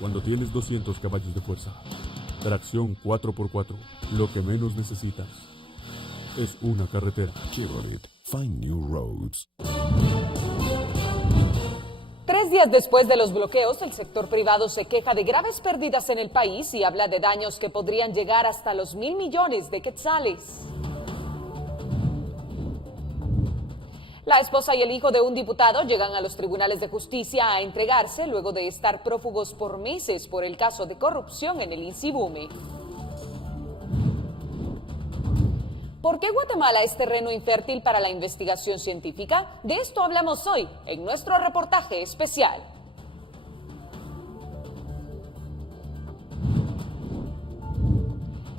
Cuando tienes 200 caballos de fuerza, tracción 4x4, lo que menos necesitas es una carretera. Chevrolet, find new roads. 3 días después de los bloqueos, el sector privado se queja de graves pérdidas en el país y habla de daños que podrían llegar hasta los 1.000 millones de quetzales. La esposa y el hijo de un diputado llegan a los tribunales de justicia a entregarse luego de estar prófugos por meses por el caso de corrupción en el INSIBUME. ¿Por qué Guatemala es terreno infértil para la investigación científica? De esto hablamos hoy en nuestro reportaje especial.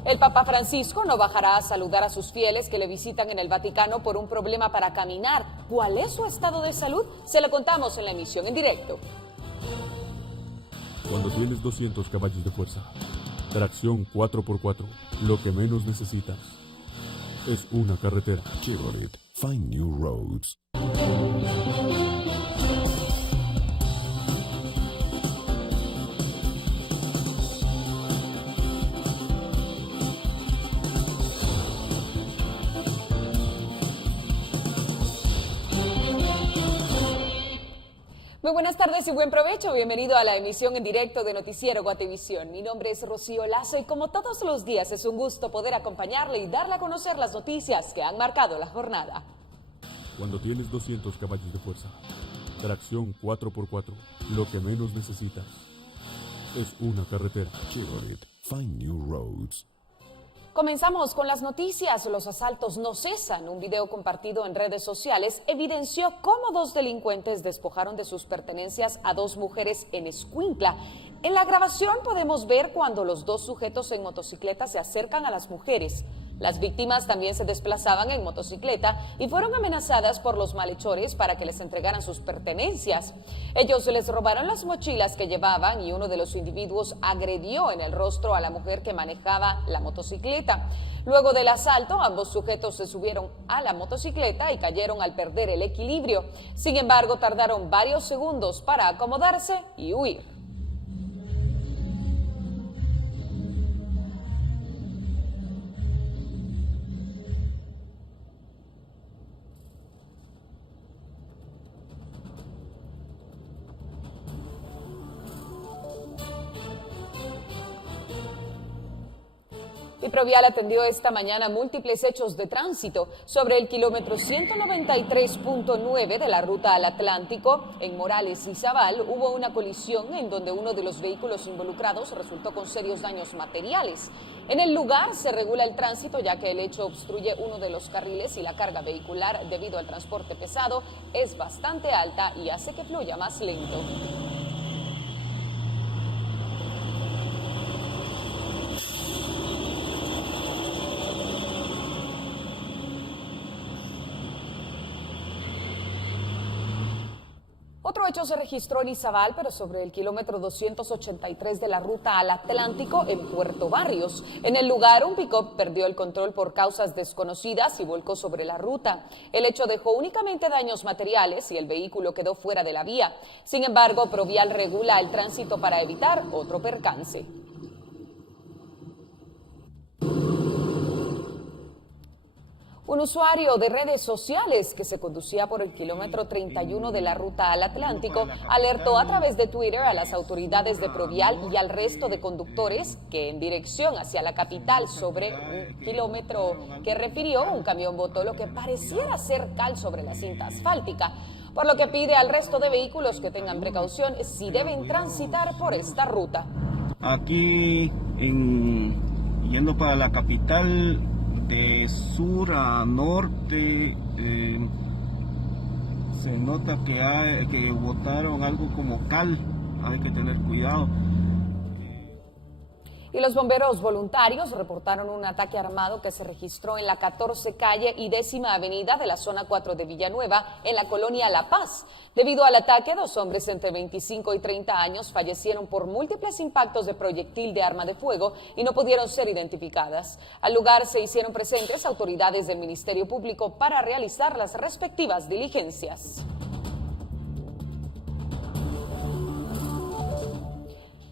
El Papa Francisco no bajará a saludar a sus fieles que le visitan en el Vaticano por un problema para caminar. ¿Cuál es su estado de salud? Se lo contamos en la emisión en directo. Cuando tienes 200 caballos de fuerza, tracción 4x4, lo que menos necesitas es una carretera. Chevrolet, find new roads. Muy buenas tardes y buen provecho. Bienvenido a la emisión en directo de Noticiero Guatevisión. Mi nombre es Rocío Lazo y como todos los días es un gusto poder acompañarle y darle a conocer las noticias que han marcado la jornada. Cuando tienes 200 caballos de fuerza, tracción 4x4, lo que menos necesitas es una carretera. Chevrolet, find new roads. Comenzamos con las noticias. Los asaltos no cesan. Un video compartido en redes sociales evidenció cómo 2 delincuentes despojaron de sus pertenencias a 2 mujeres en Escuintla. En la grabación podemos ver cuando los 2 sujetos en motocicleta se acercan a las mujeres. Las víctimas también se desplazaban en motocicleta y fueron amenazadas por los malhechores para que les entregaran sus pertenencias. Ellos les robaron las mochilas que llevaban y uno de los individuos agredió en el rostro a la mujer que manejaba la motocicleta. Luego del asalto, ambos sujetos se subieron a la motocicleta y cayeron al perder el equilibrio. Sin embargo, tardaron varios segundos para acomodarse y huir. Y Provial atendió esta mañana múltiples hechos de tránsito sobre el kilómetro 193.9 de la ruta al Atlántico. En Morales y Zabal hubo una colisión en donde uno de los vehículos involucrados resultó con serios daños materiales. En el lugar se regula el tránsito ya que el hecho obstruye uno de los carriles y la carga vehicular debido al transporte pesado es bastante alta y hace que fluya más lento. Otro hecho se registró en Izabal, pero sobre el kilómetro 283 de la ruta al Atlántico en Puerto Barrios. En el lugar, un pick-up perdió el control por causas desconocidas y volcó sobre la ruta. El hecho dejó únicamente daños materiales y el vehículo quedó fuera de la vía. Sin embargo, Provial regula el tránsito para evitar otro percance. Un usuario de redes sociales que se conducía por el kilómetro 31 de la ruta al Atlántico alertó a través de Twitter a las autoridades de Provial y al resto de conductores que en dirección hacia la capital sobre un kilómetro que refirió un camión botó lo que pareciera ser cal sobre la cinta asfáltica, por lo que pide al resto de vehículos que tengan precaución si deben transitar por esta ruta. Aquí yendo para la capital, de sur a norte, se nota que botaron algo como cal, hay que tener cuidado. Y los bomberos voluntarios reportaron un ataque armado que se registró en la 14 calle y 10ª avenida de la zona 4 de Villanueva, en la colonia La Paz. Debido al ataque, 2 hombres entre 25 y 30 años fallecieron por múltiples impactos de proyectil de arma de fuego y no pudieron ser identificadas. Al lugar se hicieron presentes autoridades del Ministerio Público para realizar las respectivas diligencias.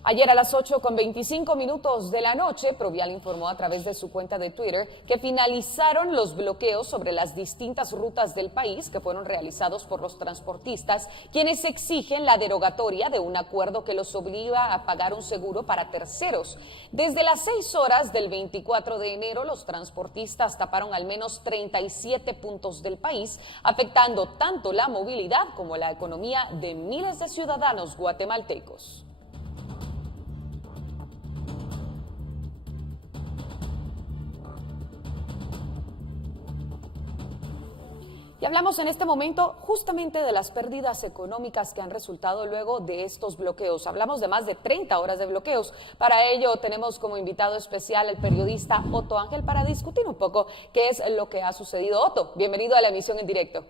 Ayer a las 8:25 de la noche, Provial informó a través de su cuenta de Twitter que finalizaron los bloqueos sobre las distintas rutas del país que fueron realizados por los transportistas, quienes exigen la derogatoria de un acuerdo que los obliga a pagar un seguro para terceros. Desde las 6 horas del 24 de enero, los transportistas taparon al menos 37 puntos del país, afectando tanto la movilidad como la economía de miles de ciudadanos guatemaltecos. Y hablamos en este momento justamente de las pérdidas económicas que han resultado luego de estos bloqueos. Hablamos de más de 30 horas de bloqueos. Para ello tenemos como invitado especial al periodista Otto Ángel para discutir un poco qué es lo que ha sucedido. Otto, bienvenido a la emisión en directo.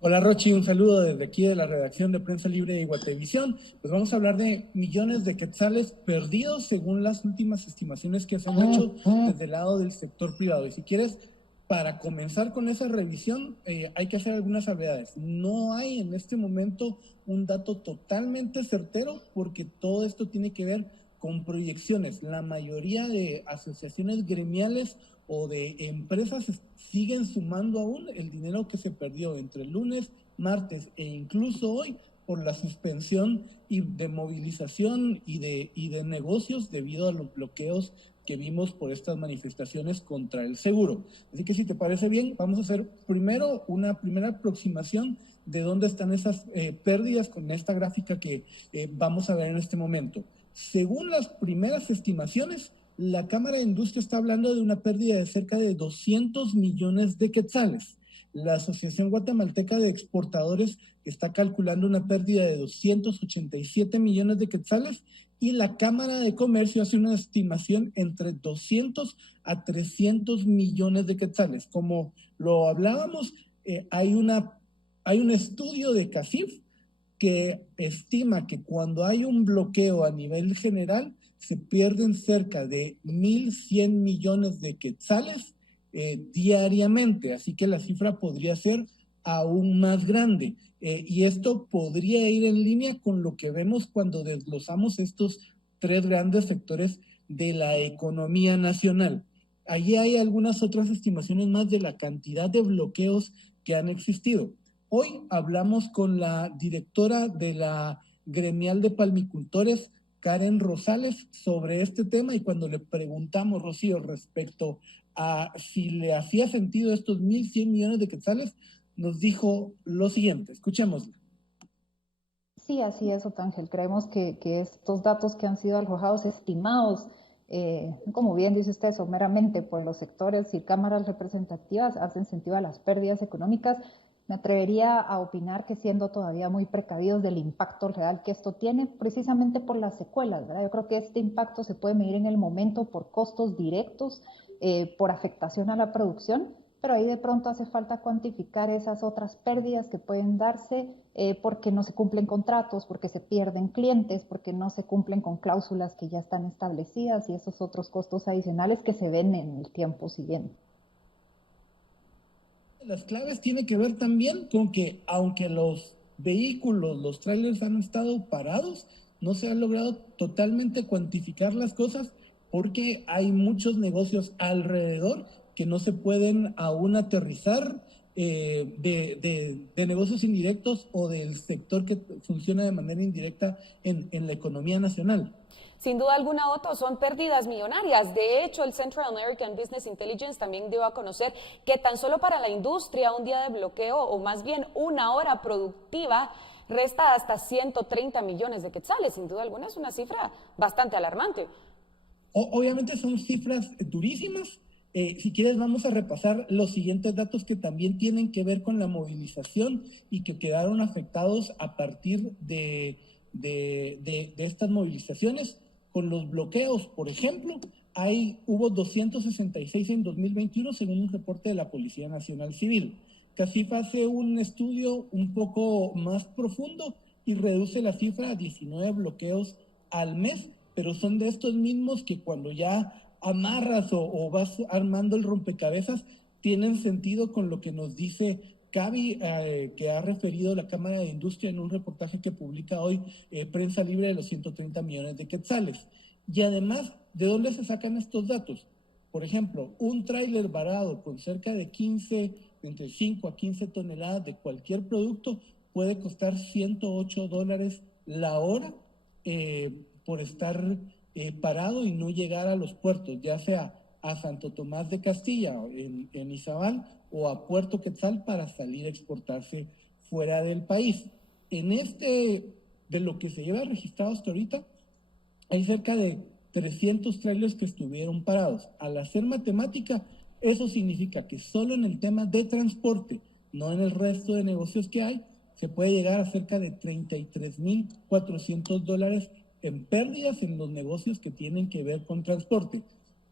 Hola Rochi, un saludo desde aquí de la redacción de Prensa Libre de Guatevisión. Pues vamos a hablar de millones de quetzales perdidos según las últimas estimaciones que se han hecho desde el lado del sector privado. Y si quieres, para comenzar con esa revisión, hay que hacer algunas salvedades. No hay en este momento un dato totalmente certero porque todo esto tiene que ver con proyecciones. La mayoría de asociaciones gremiales o de empresas siguen sumando aún el dinero que se perdió entre el lunes, martes e incluso hoy por la suspensión y de movilización y de negocios debido a los bloqueos que vimos por estas manifestaciones contra el seguro. Así que si te parece bien, vamos a hacer primero una primera aproximación de dónde están esas pérdidas con esta gráfica que vamos a ver en este momento. Según las primeras estimaciones, la Cámara de Industria está hablando de una pérdida de cerca de 200 millones de quetzales. La Asociación Guatemalteca de Exportadores está calculando una pérdida de 287 millones de quetzales y la Cámara de Comercio hace una estimación entre 200 a 300 millones de quetzales. Como lo hablábamos, hay un estudio de CACIF que estima que cuando hay un bloqueo a nivel general se pierden cerca de 1.100 millones de quetzales diariamente, así que la cifra podría ser aún más grande. Y esto podría ir en línea con lo que vemos cuando desglosamos estos tres grandes sectores de la economía nacional. Allí hay algunas otras estimaciones más de la cantidad de bloqueos que han existido. Hoy hablamos con la directora de la gremial de palmicultores, Karen Rosales, sobre este tema, y cuando le preguntamos, Rocío, respecto a si le hacía sentido estos 1.100 millones de quetzales, nos dijo lo siguiente. Escuchémoslo. Sí, así es, Otángel. Creemos que estos datos que han sido arrojados, estimados, como bien dice usted, someramente por los sectores y cámaras representativas, hacen sentido a las pérdidas económicas. Me atrevería a opinar que siendo todavía muy precavidos del impacto real que esto tiene, precisamente por las secuelas, ¿verdad? Yo creo que este impacto se puede medir en el momento por costos directos, por afectación a la producción, pero ahí de pronto hace falta cuantificar esas otras pérdidas que pueden darse porque no se cumplen contratos, porque se pierden clientes, porque no se cumplen con cláusulas que ya están establecidas y esos otros costos adicionales que se ven en el tiempo siguiente. Las claves tienen que ver también con que aunque los vehículos, los trailers han estado parados, no se ha logrado totalmente cuantificar las cosas porque hay muchos negocios alrededor que no se pueden aún aterrizar de negocios indirectos o del sector que funciona de manera indirecta en la economía nacional. Sin duda alguna, Otto, son pérdidas millonarias. De hecho, el Central American Business Intelligence también dio a conocer que tan solo para la industria un día de bloqueo, o más bien una hora productiva, resta hasta 130 millones de quetzales. Sin duda alguna es una cifra bastante alarmante. Obviamente son cifras durísimas. Si quieres, vamos a repasar los siguientes datos que también tienen que ver con la movilización y que quedaron afectados a partir de estas movilizaciones. Con los bloqueos, por ejemplo, hubo 266 en 2021 según un reporte de la Policía Nacional Civil. CACIF hace un estudio un poco más profundo y reduce la cifra a 19 bloqueos al mes, pero son de estos mismos que cuando ya amarras o vas armando el rompecabezas, tienen sentido con lo que nos dice CABI, que ha referido la Cámara de Industria en un reportaje que publica hoy Prensa Libre de los 130 millones de quetzales. Y además, ¿de dónde se sacan estos datos? Por ejemplo, un tráiler varado con cerca de entre 5 a 15 toneladas de cualquier producto puede costar $108 la hora por estar parado y no llegar a los puertos, ya sea a Santo Tomás de Castilla en Izabal o a Puerto Quetzal para salir a exportarse fuera del país. De lo que se lleva registrado hasta ahorita, hay cerca de 300 trailers que estuvieron parados. Al hacer matemática, eso significa que solo en el tema de transporte, no en el resto de negocios que hay, se puede llegar a cerca de $33,400 en pérdidas en los negocios que tienen que ver con transporte.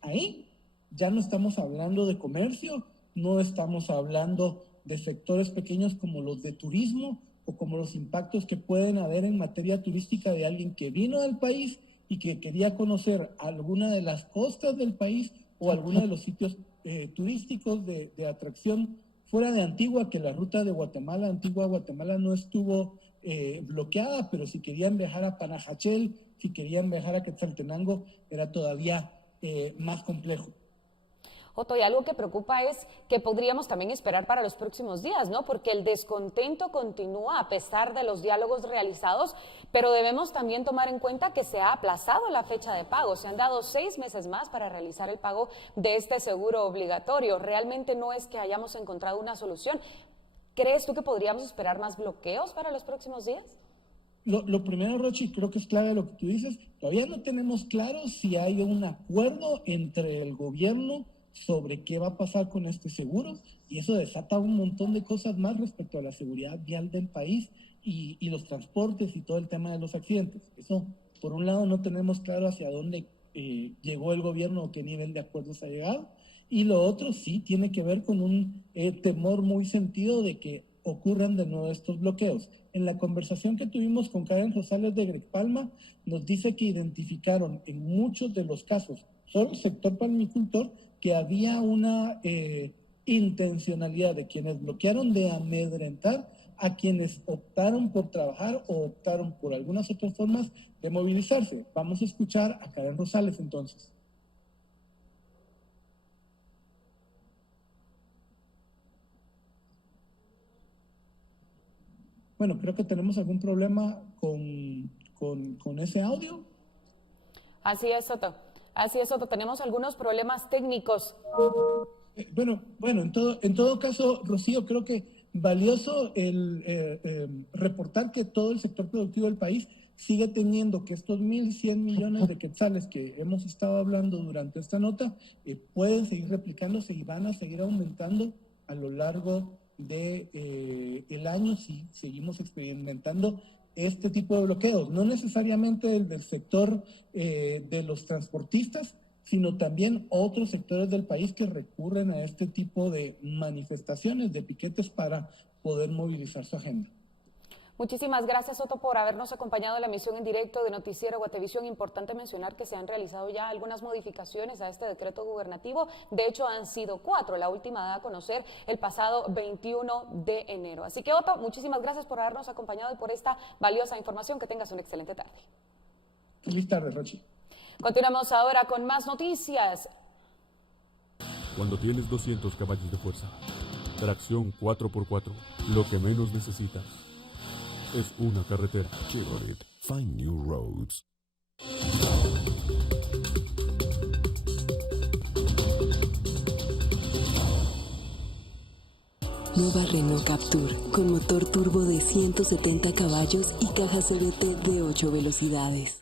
Ahí ya no estamos hablando de comercio, no estamos hablando de sectores pequeños como los de turismo o como los impactos que pueden haber en materia turística de alguien que vino al país y que quería conocer alguna de las costas del país o alguno de los sitios turísticos de atracción fuera de Antigua, que la ruta de Guatemala, Antigua Guatemala no estuvo bloqueada, pero si querían viajar a Panajachel, si querían viajar a Quetzaltenango, era todavía más complejo. Otto, y algo que preocupa es que podríamos también esperar para los próximos días, ¿no? Porque el descontento continúa a pesar de los diálogos realizados, pero debemos también tomar en cuenta que se ha aplazado la fecha de pago. Se han dado 6 meses más para realizar el pago de este seguro obligatorio. Realmente no es que hayamos encontrado una solución. ¿Crees tú que podríamos esperar más bloqueos para los próximos días? Lo primero, Rochi, creo que es clave lo que tú dices. Todavía no tenemos claro si hay un acuerdo entre el gobierno sobre qué va a pasar con este seguro, y eso desata un montón de cosas más respecto a la seguridad vial del país y los transportes y todo el tema de los accidentes. Eso, por un lado, no tenemos claro hacia dónde llegó el gobierno o qué nivel de acuerdos ha llegado, y lo otro sí tiene que ver con un temor muy sentido de que ocurran de nuevo estos bloqueos. En la conversación que tuvimos con Karen Rosales de Greg Palma, nos dice que identificaron en muchos de los casos, solo el sector palmicultor, que había una intencionalidad de quienes bloquearon de amedrentar a quienes optaron por trabajar o optaron por algunas otras formas de movilizarse. Vamos a escuchar a Karen Rosales entonces. Bueno, creo que tenemos algún problema con ese audio. Así es, Otto. Así es, Otto. Tenemos algunos problemas técnicos. Bueno, en todo caso, Rocío, creo que valioso el reportar que todo el sector productivo del país sigue teniendo que estos 1.100 millones de quetzales que hemos estado hablando durante esta nota pueden seguir replicándose y van a seguir aumentando a lo largo del año si seguimos experimentando este tipo de bloqueos, no necesariamente el del sector de los transportistas, sino también otros sectores del país que recurren a este tipo de manifestaciones, de piquetes para poder movilizar su agenda. Muchísimas gracias, Otto, por habernos acompañado en la emisión en directo de Noticiero Guatevisión. Importante mencionar que se han realizado ya algunas modificaciones a este decreto gubernativo. De hecho, han sido 4. La última da a conocer el pasado 21 de enero. Así que, Otto, muchísimas gracias por habernos acompañado y por esta valiosa información. Que tengas una excelente tarde. Feliz tarde, Rochi. Continuamos ahora con más noticias. Cuando tienes 200 caballos de fuerza, tracción 4x4, lo que menos necesitas es una carretera. Chevrolet, find new roads. Nueva Renault Captur, con motor turbo de 170 caballos y caja CVT de 8 velocidades.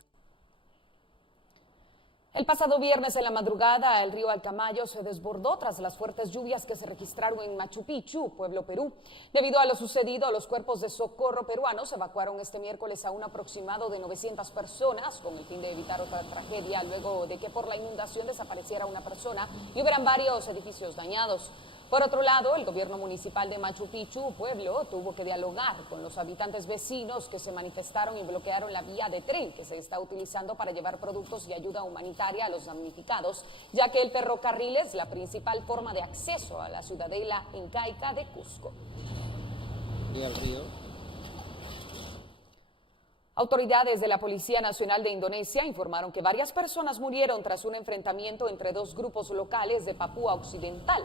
El pasado viernes en la madrugada, el río Alcamayo se desbordó tras las fuertes lluvias que se registraron en Machu Picchu, Pueblo Perú. Debido a lo sucedido, los cuerpos de socorro peruanos evacuaron este miércoles a un aproximado de 900 personas con el fin de evitar otra tragedia luego de que por la inundación desapareciera una persona y hubieran varios edificios dañados. Por otro lado, el gobierno municipal de Machu Picchu, Pueblo, tuvo que dialogar con los habitantes vecinos que se manifestaron y bloquearon la vía de tren que se está utilizando para llevar productos y ayuda humanitaria a los damnificados, ya que el ferrocarril es la principal forma de acceso a la ciudadela incaica de Cusco. y al río. Autoridades de la Policía Nacional de Indonesia informaron que varias personas murieron tras un enfrentamiento entre dos grupos locales de Papúa Occidental.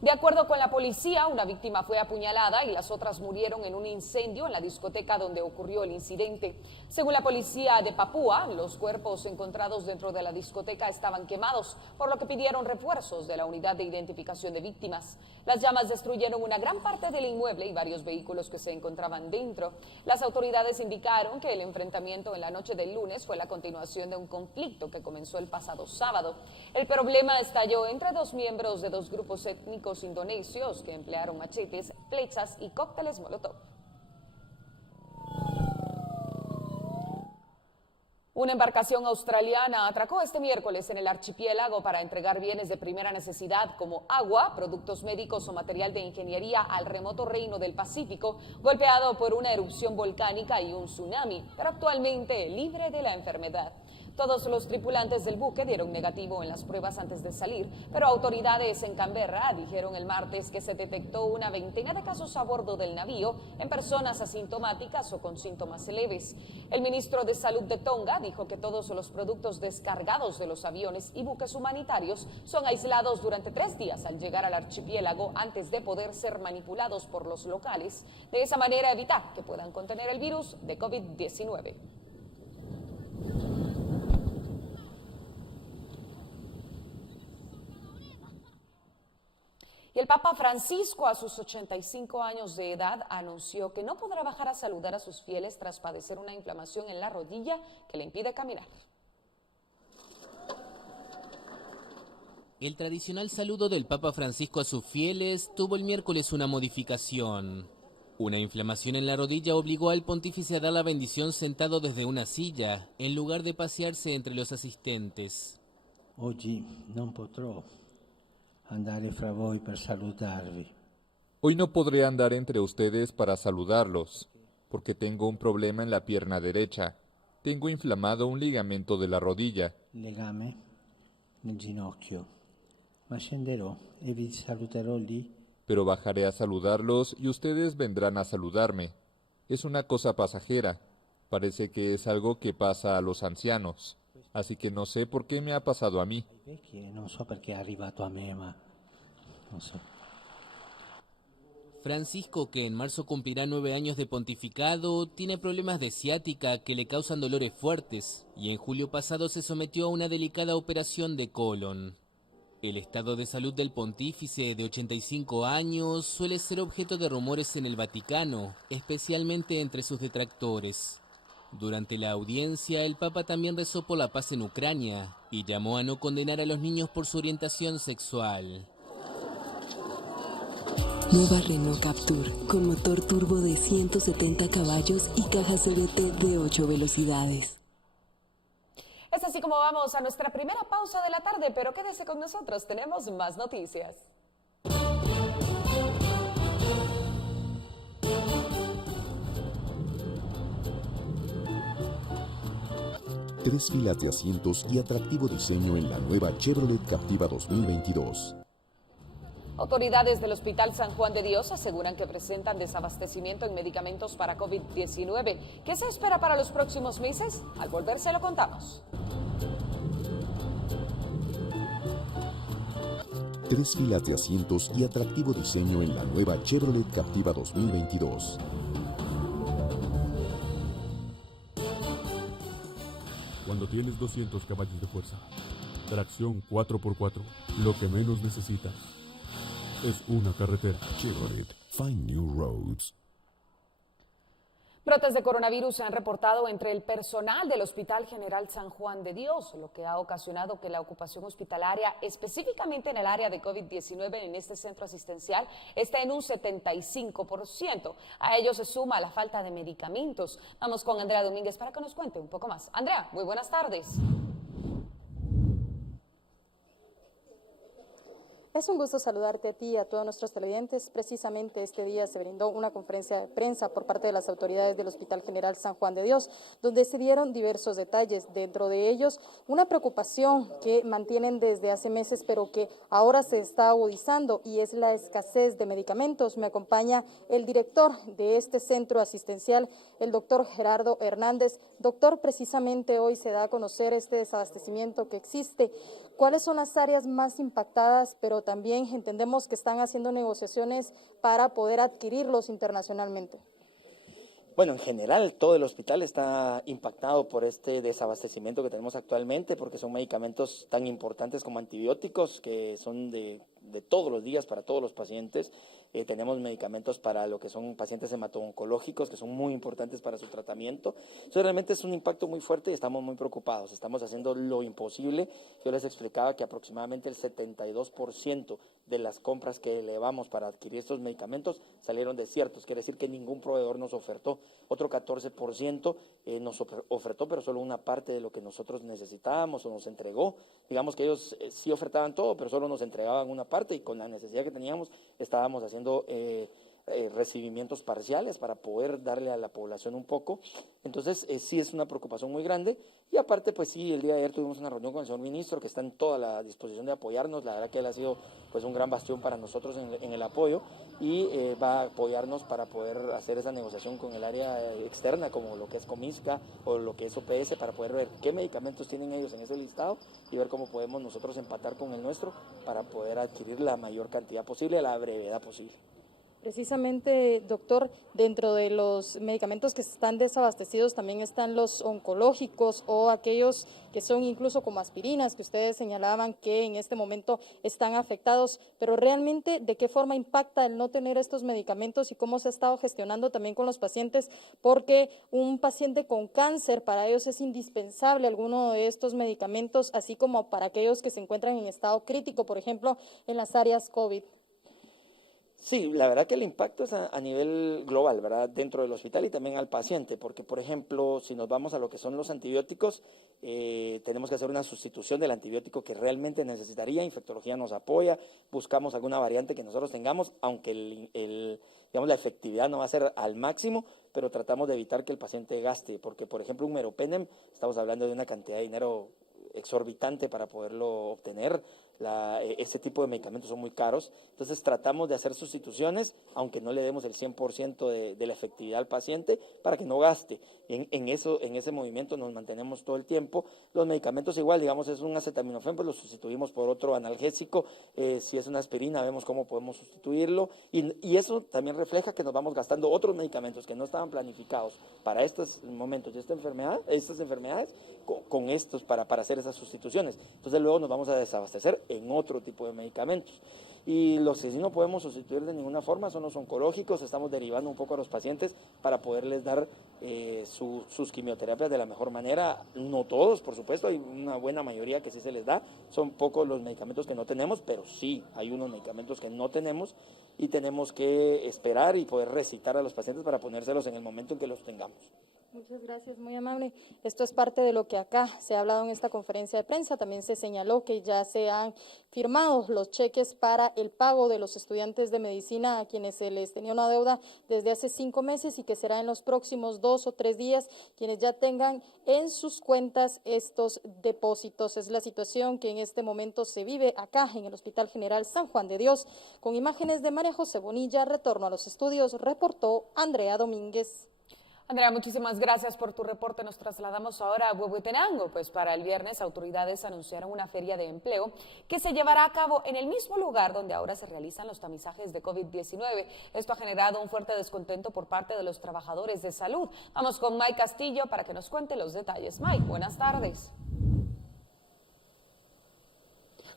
De acuerdo con la policía, una víctima fue apuñalada y las otras murieron en un incendio en la discoteca donde ocurrió el incidente. Según la policía de Papúa, los cuerpos encontrados dentro de la discoteca estaban quemados, por lo que pidieron refuerzos de la unidad de identificación de víctimas. Las llamas destruyeron una gran parte del inmueble y varios vehículos que se encontraban dentro. Las autoridades indicaron que el enfrentamiento en la noche del lunes fue la continuación de un conflicto que comenzó el pasado sábado. El problema estalló entre dos miembros de dos grupos étnicos indonesios que emplearon machetes, flechas y cócteles molotov. Una embarcación australiana atracó este miércoles en el archipiélago para entregar bienes de primera necesidad como agua, productos médicos o material de ingeniería al remoto reino del Pacífico, golpeado por una erupción volcánica y un tsunami, pero actualmente libre de la enfermedad. Todos los tripulantes del buque dieron negativo en las pruebas antes de salir, pero autoridades en Canberra dijeron el martes que se detectó una veintena de casos a bordo del navío en personas asintomáticas o con síntomas leves. El ministro de Salud de Tonga dijo que todos los productos descargados de los aviones y buques humanitarios son aislados durante 3 días al llegar al archipiélago antes de poder ser manipulados por los locales. De esa manera evitar que puedan contener el virus de COVID-19. Y el Papa Francisco, a sus 85 años de edad, anunció que no podrá bajar a saludar a sus fieles tras padecer una inflamación en la rodilla que le impide caminar. El tradicional saludo del Papa Francisco a sus fieles tuvo el miércoles una modificación. Una inflamación en la rodilla obligó al pontífice a dar la bendición sentado desde una silla, en lugar de pasearse entre los asistentes. Oggi non potrò andare fra voi per salutarvi. Hoy no podré andar entre ustedes para saludarlos, porque tengo un problema en la pierna derecha. Tengo inflamado un ligamento de la rodilla. Legame nel ginocchio. Ma scenderò e vi saluterò lì. Pero bajaré a saludarlos y ustedes vendrán a saludarme. Es una cosa pasajera. Parece que es algo que pasa a los ancianos. Así que no sé por qué me ha pasado a mí. Non so perché è arrivato a me, ma non so. Francisco, que en marzo cumplirá 9 años de pontificado, tiene problemas de ciática que le causan dolores fuertes y en julio pasado se sometió a una delicada operación de colon. El estado de salud del pontífice de 85 años suele ser objeto de rumores en el Vaticano, especialmente entre sus detractores. Durante la audiencia, el Papa también rezó por la paz en Ucrania y llamó a no condenar a los niños por su orientación sexual. Nueva Renault Captur, con motor turbo de 170 caballos y caja CVT de 8 velocidades. Es así como vamos a nuestra primera pausa de la tarde, pero quédese con nosotros, tenemos más noticias. Tres filas de asientos y atractivo diseño en la nueva Chevrolet Captiva 2022. Autoridades del Hospital San Juan de Dios aseguran que presentan desabastecimiento en medicamentos para COVID-19. ¿Qué se espera para los próximos meses? Al volver se lo contamos. Tres filas de asientos y atractivo diseño en la nueva Chevrolet Captiva 2022. Cuando tienes 200 caballos de fuerza, tracción 4x4, lo que menos necesitas es una carretera. Chevrolet, find new roads. Brotes de coronavirus se han reportado entre el personal del Hospital General San Juan de Dios, lo que ha ocasionado que la ocupación hospitalaria, específicamente en el área de COVID-19 en este centro asistencial, esté en un 75%. A ello se suma la falta de medicamentos. Vamos con Andrea Domínguez para que nos cuente un poco más. Andrea, muy buenas tardes. Es un gusto saludarte a ti y a todos nuestros televidentes. Precisamente este día se brindó una conferencia de prensa por parte de las autoridades del Hospital General San Juan de Dios, donde se dieron diversos detalles, dentro de ellos una preocupación que mantienen desde hace meses, pero que ahora se está agudizando, y es la escasez de medicamentos. Me acompaña el director de este centro asistencial, el doctor Gerardo Hernández. Doctor, precisamente hoy se da a conocer este desabastecimiento que existe. ¿Cuáles son las áreas más impactadas, pero también entendemos que están haciendo negociaciones para poder adquirirlos internacionalmente? Bueno, en general todo el hospital está impactado por este desabastecimiento que tenemos actualmente, porque son medicamentos tan importantes como antibióticos, que son de todos los días para todos los pacientes. Tenemos medicamentos para lo que son pacientes hemato-oncológicos, que son muy importantes para su tratamiento. Entonces realmente es un impacto muy fuerte y estamos muy preocupados. Estamos haciendo lo imposible. Yo les explicaba que aproximadamente el 72% de las compras que elevamos para adquirir estos medicamentos salieron desiertos. Quiere decir que ningún proveedor nos ofertó. Otro 14% nos ofertó, pero solo una parte de lo que nosotros necesitábamos o nos entregó. Digamos que ellos sí ofertaban todo, pero solo nos entregaban una parte, y con la necesidad que teníamos estábamos haciendo recibimientos parciales para poder darle a la población un poco. Entonces sí es una preocupación muy grande, y aparte pues sí, el día de ayer tuvimos una reunión con el señor ministro, que está en toda la disposición de apoyarnos. La verdad que él ha sido pues un gran bastión para nosotros en el apoyo, y va a apoyarnos para poder hacer esa negociación con el área externa, como lo que es Comisca o lo que es OPS, para poder ver qué medicamentos tienen ellos en ese listado y ver cómo podemos nosotros empatar con el nuestro para poder adquirir la mayor cantidad posible a la brevedad posible. Precisamente, doctor, dentro de los medicamentos que están desabastecidos también están los oncológicos, o aquellos que son incluso como aspirinas, que ustedes señalaban que en este momento están afectados, pero realmente ¿de qué forma impacta el no tener estos medicamentos y cómo se ha estado gestionando también con los pacientes? Porque un paciente con cáncer, para ellos es indispensable alguno de estos medicamentos, así como para aquellos que se encuentran en estado crítico, por ejemplo, en las áreas COVID. Sí, la verdad que el impacto es a nivel global, ¿verdad? Dentro del hospital y también al paciente, porque por ejemplo, si nos vamos a lo que son los antibióticos, tenemos que hacer una sustitución del antibiótico que realmente necesitaría. Infectología nos apoya, buscamos alguna variante que nosotros tengamos, aunque digamos, la efectividad no va a ser al máximo, pero tratamos de evitar que el paciente gaste, porque por ejemplo un meropenem, estamos hablando de una cantidad de dinero exorbitante para poderlo obtener. Ese tipo de medicamentos son muy caros, entonces tratamos de hacer sustituciones, aunque no le demos el 100% de la efectividad al paciente, para que no gaste. En ese movimiento nos mantenemos todo el tiempo. Los medicamentos igual, digamos, es un acetaminofén, pues lo sustituimos por otro analgésico. Si es una aspirina, vemos cómo podemos sustituirlo, y eso también refleja que nos vamos gastando otros medicamentos que no estaban planificados para estos momentos y estas enfermedades con estos para hacer esas sustituciones. Entonces luego nos vamos a desabastecer en otro tipo de medicamentos. Y los que sí no podemos sustituir de ninguna forma son los oncológicos. Estamos derivando un poco a los pacientes para poderles dar sus quimioterapias de la mejor manera. No todos, por supuesto, hay una buena mayoría que sí se les da. Son pocos los medicamentos que no tenemos, pero sí hay unos medicamentos que no tenemos, y tenemos que esperar y poder recitar a los pacientes para ponérselos en el momento en que los tengamos. Muchas gracias, muy amable. Esto es parte de lo que acá se ha hablado en esta conferencia de prensa. También se señaló que ya se han firmado los cheques para el pago de los estudiantes de medicina a quienes se les tenía una deuda desde hace 5 meses, y que será en los próximos 2 o 3 días quienes ya tengan en sus cuentas estos depósitos. Es la situación que en este momento se vive acá en el Hospital General San Juan de Dios. Con imágenes de María José Bonilla, retorno a los estudios, reportó Andrea Domínguez. Andrea, muchísimas gracias por tu reporte. Nos trasladamos ahora a Huehuetenango, pues para el viernes autoridades anunciaron una feria de empleo que se llevará a cabo en el mismo lugar donde ahora se realizan los tamizajes de COVID-19. Esto ha generado un fuerte descontento por parte de los trabajadores de salud. Vamos con Mike Castillo para que nos cuente los detalles. Mike, buenas tardes.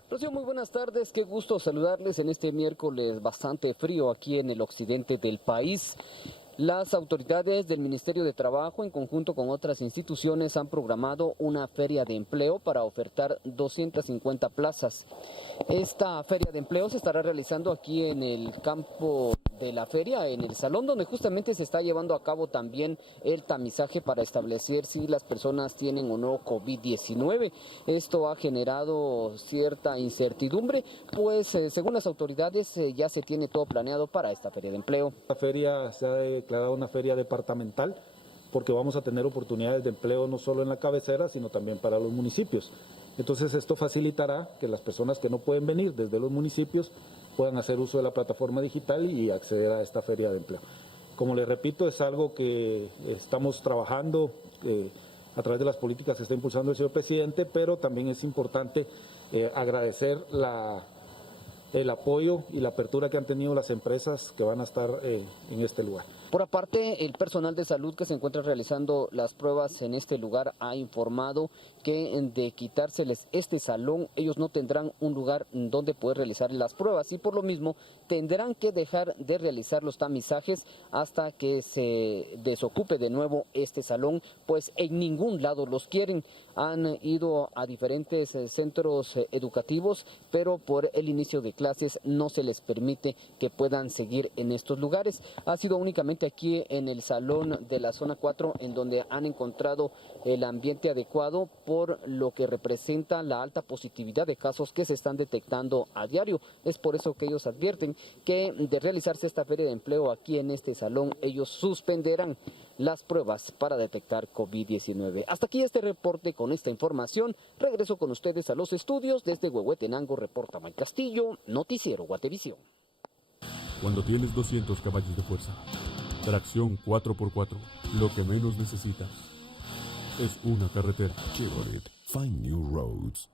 Rocío, muy buenas tardes, qué gusto saludarles en este miércoles bastante frío aquí en el occidente del país. Las autoridades del Ministerio de Trabajo, en conjunto con otras instituciones, han programado una feria de empleo para ofertar 250 plazas. Esta feria de empleo se estará realizando aquí en el campo de la feria, en el salón donde justamente se está llevando a cabo también el tamizaje para establecer si las personas tienen o no COVID-19. Esto ha generado cierta incertidumbre, pues según las autoridades ya se tiene todo planeado para esta feria de empleo. La feria se ha declarado una feria departamental porque vamos a tener oportunidades de empleo no solo en la cabecera, sino también para los municipios. Entonces esto facilitará que las personas que no pueden venir desde los municipios puedan hacer uso de la plataforma digital y acceder a esta feria de empleo. Como les repito, es algo que estamos trabajando a través de las políticas que está impulsando el señor presidente, pero también es importante agradecer el apoyo y la apertura que han tenido las empresas que van a estar en este lugar. Por aparte, el personal de salud que se encuentra realizando las pruebas en este lugar ha informado que de quitárseles este salón, ellos no tendrán un lugar donde poder realizar las pruebas y por lo mismo tendrán que dejar de realizar los tamizajes hasta que se desocupe de nuevo este salón, pues en ningún lado los quieren. Han ido a diferentes centros educativos, pero por el inicio de clases no se les permite que puedan seguir en estos lugares. Ha sido únicamente aquí en el salón de la zona 4 en donde han encontrado el ambiente adecuado por lo que representa la alta positividad de casos que se están detectando a diario. Es por eso que ellos advierten que de realizarse esta feria de empleo aquí en este salón, ellos suspenderán las pruebas para detectar COVID-19. Hasta aquí este reporte con esta información. Regreso con ustedes a los estudios desde Huehuetenango, reporta Mike Castillo, Noticiero Guatevisión. Cuando tienes 200 caballos de fuerza, tracción 4x4, lo que menos necesitas es una carretera. Chevrolet, find new roads.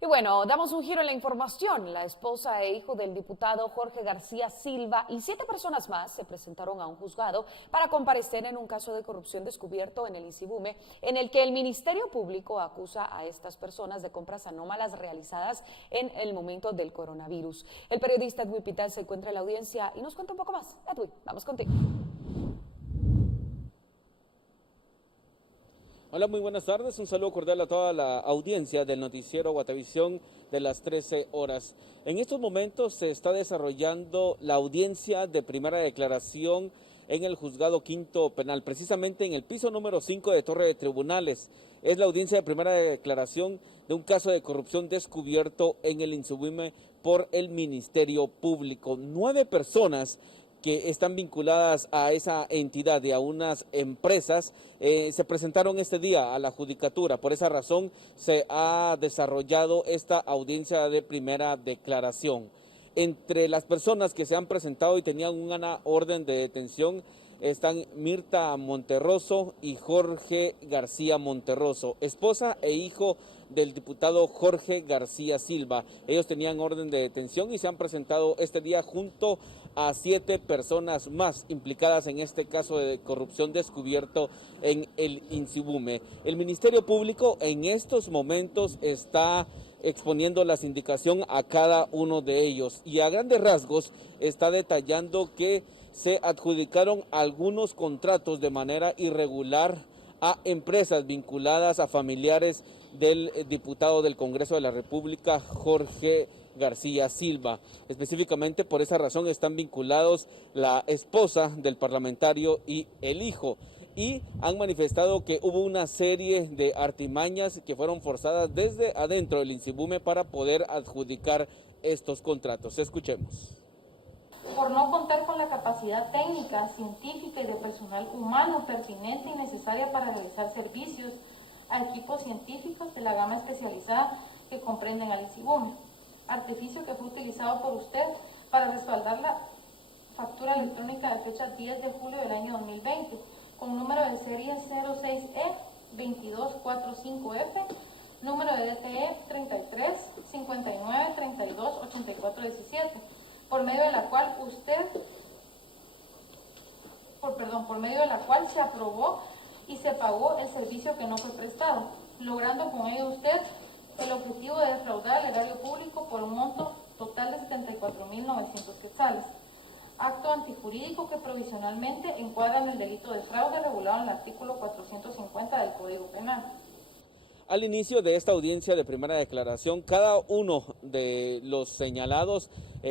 Y bueno, damos un giro en la información. La esposa e hijo del diputado Jorge García Silva y 7 personas más se presentaron a un juzgado para comparecer en un caso de corrupción descubierto en el INSIBUME, en el que el Ministerio Público acusa a estas personas de compras anómalas realizadas en el momento del coronavirus. El periodista Edwin Pital se encuentra en la audiencia y nos cuenta un poco más. Edwin, vamos contigo. Hola, muy buenas tardes. Un saludo cordial a toda la audiencia del noticiero Guatevisión de las 13 horas. En estos momentos se está desarrollando la audiencia de primera declaración en el Juzgado Quinto Penal, precisamente en el piso número 5 de Torre de Tribunales. Es la audiencia de primera declaración de un caso de corrupción descubierto en el INSIBUME por el Ministerio Público. 9 personas que están vinculadas a esa entidad y a unas empresas, se presentaron este día a la judicatura. Por esa razón se ha desarrollado esta audiencia de primera declaración. Entre las personas que se han presentado y tenían una orden de detención están Mirta Monterroso y Jorge García Monterroso, esposa e hijo del diputado Jorge García Silva. Ellos tenían orden de detención y se han presentado este día junto a 7 personas más implicadas en este caso de corrupción descubierto en el INSIBUME. El Ministerio Público en estos momentos está exponiendo la sindicación a cada uno de ellos y a grandes rasgos está detallando que se adjudicaron algunos contratos de manera irregular a empresas vinculadas a familiares del diputado del Congreso de la República, Jorge García Silva. Específicamente por esa razón están vinculados la esposa del parlamentario y el hijo. Y han manifestado que hubo una serie de artimañas que fueron forzadas desde adentro del INSIBUME para poder adjudicar estos contratos. Escuchemos. Por no contar con la capacidad técnica, científica y de personal humano pertinente y necesaria para realizar servicios a equipos científicos de la gama especializada que comprenden al INSIBUME, artificio que fue utilizado por usted para respaldar la factura electrónica de fecha 10 de julio del año 2020, con número de serie 06E2245F, número de DTE 33 59 32 84 17, por medio de la cual se aprobó y se pagó el servicio que no fue prestado, logrando con ello usted el objetivo de defraudar al erario público por un monto total de 74.900 quetzales. acto antijurídico que provisionalmente encuadra en el delito de fraude regulado en el artículo 450 del Código Penal. Al inicio de esta audiencia de primera declaración, cada uno de los señalados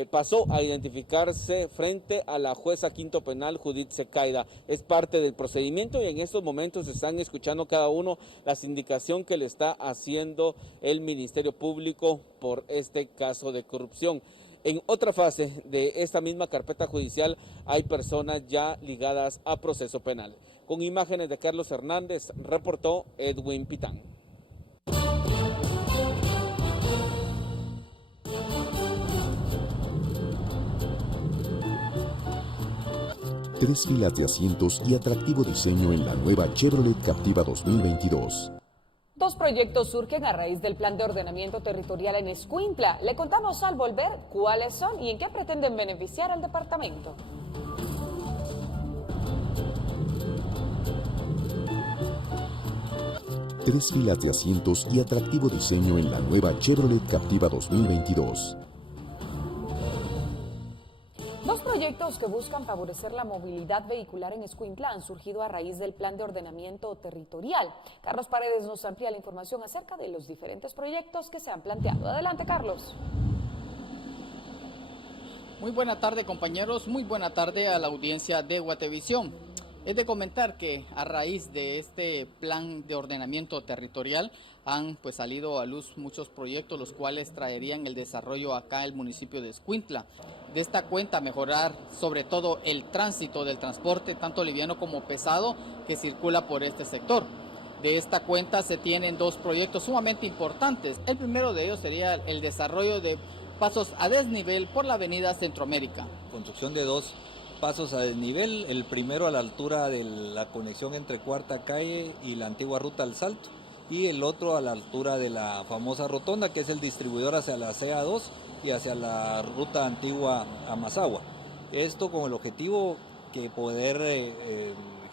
pasó a identificarse frente a la jueza quinto penal Judith Secaida. Es parte del procedimiento y en estos momentos están escuchando cada uno las indicaciones que le está haciendo el Ministerio Público por este caso de corrupción. En otra fase de esta misma carpeta judicial hay personas ya ligadas a proceso penal. Con imágenes de Carlos Hernández, reportó Edwin Pitán. Tres filas de asientos y atractivo diseño en la nueva Chevrolet Captiva 2022. Dos proyectos surgen a raíz del plan de ordenamiento territorial en Escuintla. Le contamos al volver cuáles son y en qué pretenden beneficiar al departamento. Tres filas de asientos y atractivo diseño en la nueva Chevrolet Captiva 2022. Dos proyectos que buscan favorecer la movilidad vehicular en Escuintla han surgido a raíz del plan de ordenamiento territorial. Carlos Paredes nos amplía la información acerca de los diferentes proyectos que se han planteado. Adelante, Carlos. Muy buena tarde, compañeros. Muy buena tarde a la audiencia de Guatevisión. Es de comentar que a raíz de este plan de ordenamiento territorial han salido a luz muchos proyectos los cuales traerían el desarrollo acá en el municipio de Escuintla. De esta cuenta mejorar sobre todo el tránsito del transporte tanto liviano como pesado que circula por este sector. De esta cuenta se tienen dos proyectos sumamente importantes. El primero de ellos sería el desarrollo de pasos a desnivel por la avenida Centroamérica. Construcción de dos pasos a desnivel, el primero a la altura de la conexión entre Cuarta Calle y la antigua Ruta al Salto y el otro a la altura de la famosa rotonda que es el distribuidor hacia la CA2 y hacia la ruta antigua a Mazagua. Esto con el objetivo que poder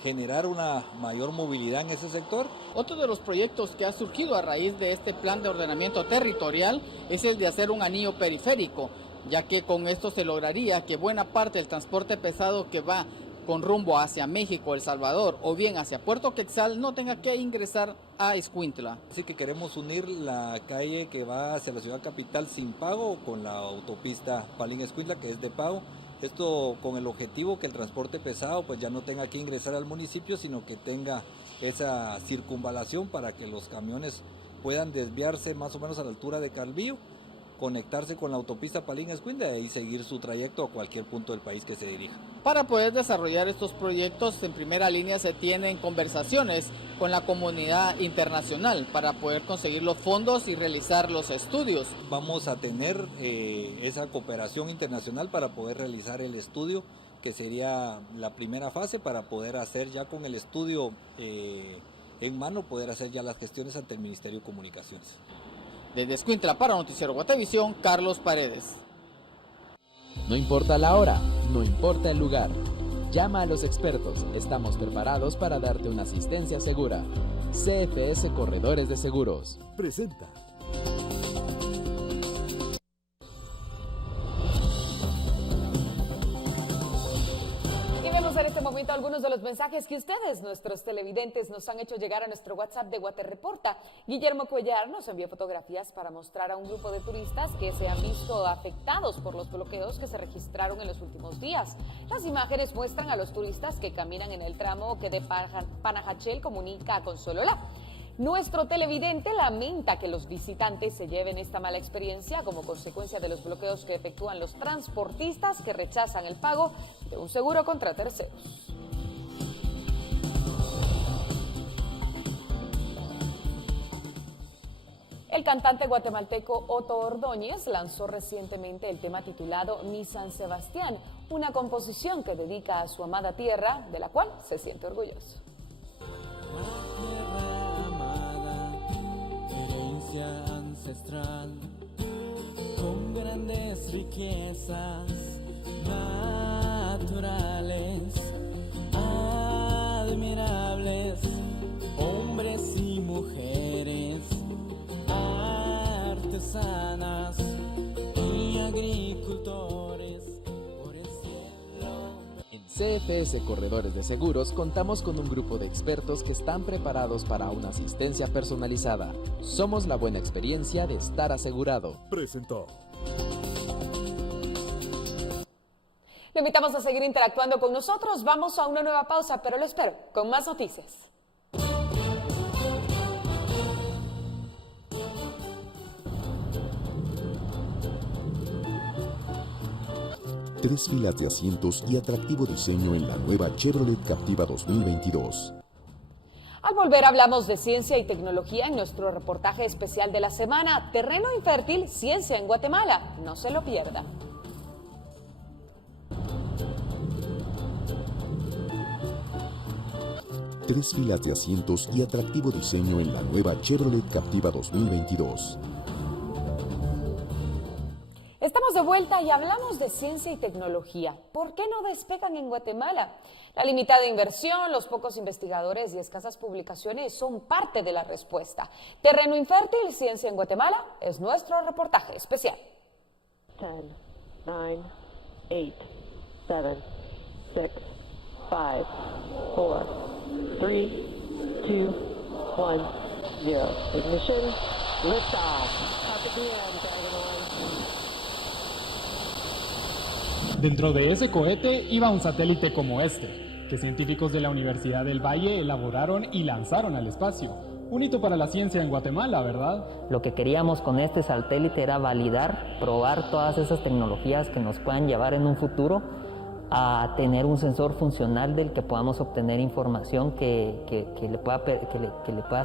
generar una mayor movilidad en ese sector. Otro de los proyectos que ha surgido a raíz de este plan de ordenamiento territorial es el de hacer un anillo periférico, ya que con esto se lograría que buena parte del transporte pesado que va con rumbo hacia México, El Salvador o bien hacia Puerto Quetzal no tenga que ingresar a Escuintla. Así que queremos unir la calle que va hacia la ciudad capital sin pago con la autopista Palín-Escuintla que es de pago. Esto con el objetivo que el transporte pesado ya no tenga que ingresar al municipio, sino que tenga esa circunvalación para que los camiones puedan desviarse más o menos a la altura de Calvillo, conectarse con la autopista Palín-Escuintla y seguir su trayecto a cualquier punto del país que se dirija. Para poder desarrollar estos proyectos, en primera línea se tienen conversaciones con la comunidad internacional para poder conseguir los fondos y realizar los estudios. Vamos a tener esa cooperación internacional para poder realizar el estudio, que sería la primera fase para poder hacer ya con el estudio en mano, poder hacer ya las gestiones ante el Ministerio de Comunicaciones. Desde Escuintla para Noticiero Guatevisión, Carlos Paredes. No importa la hora, no importa el lugar. Llama a los expertos, estamos preparados para darte una asistencia segura. CFS Corredores de Seguros presenta. En este momento algunos de los mensajes que ustedes, nuestros televidentes, nos han hecho llegar a nuestro WhatsApp de Guaterreporta. Guillermo Cuellar nos envió fotografías para mostrar a un grupo de turistas que se han visto afectados por los bloqueos que se registraron en los últimos días. Las imágenes muestran a los turistas que caminan en el tramo que de Panajachel comunica con Sololá. Nuestro televidente lamenta que los visitantes se lleven esta mala experiencia como consecuencia de los bloqueos que efectúan los transportistas que rechazan el pago de un seguro contra terceros. El cantante guatemalteco Otto Ordóñez lanzó recientemente el tema titulado Mi San Sebastián, una composición que dedica a su amada tierra, de la cual se siente orgulloso. Ancestral, con grandes riquezas naturales, admirables, hombres y mujeres, artesanas y agricultores, por el cielo CFS Corredores de Seguros contamos con un grupo de expertos que están preparados para una asistencia personalizada. Somos la buena experiencia de estar asegurado. Presentó. Lo invitamos a seguir interactuando con nosotros. Vamos a una nueva pausa, pero lo espero con más noticias. Tres filas de asientos y atractivo diseño en la nueva Chevrolet Captiva 2022. Al volver hablamos de ciencia y tecnología en nuestro reportaje especial de la semana, Terreno infértil, ciencia en Guatemala. No se lo pierda. Tres filas de asientos y atractivo diseño en la nueva Chevrolet Captiva 2022. Estamos de vuelta y hablamos de ciencia y tecnología. ¿Por qué no despegan en Guatemala? La limitada inversión, los pocos investigadores y escasas publicaciones son parte de la respuesta. Terreno infértil, ciencia en Guatemala, es nuestro reportaje especial. 10, 9, 8, 7, 6, 5, 4, 3, 2, 1, 0. Ignition, liftoff. Top at the end, Dragon 1. Dentro de ese cohete iba un satélite como este, que científicos de la Universidad del Valle elaboraron y lanzaron al espacio. Un hito para la ciencia en Guatemala, ¿verdad? Lo que queríamos con este satélite era validar, probar todas esas tecnologías que nos puedan llevar en un futuro a tener un sensor funcional del que podamos obtener información que le pueda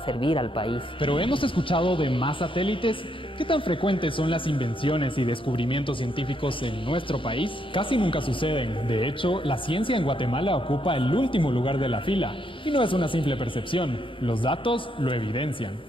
servir al país. Pero hemos escuchado de más satélites. ¿Qué tan frecuentes son las invenciones y descubrimientos científicos en nuestro país? Casi nunca suceden. De hecho, la ciencia en Guatemala ocupa el último lugar de la fila. Y no es una simple percepción. Los datos lo evidencian.